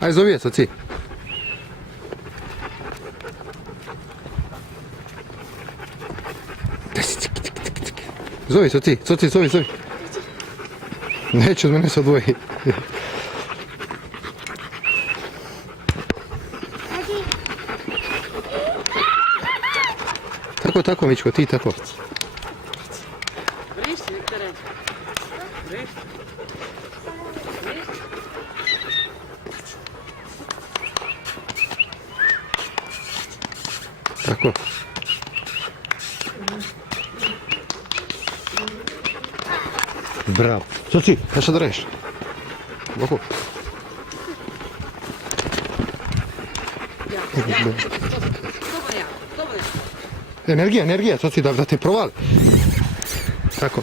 Aj zovi je, soci. Zovi, soci, zovi. Neće od mene se odvoji. Tako, Mičko, ti tako. Vrišti, Viktore. Vrišti. Tako. Bravo. Soci, šta šta da radiš? Ovako. Energija, soci, da te provali. Tako.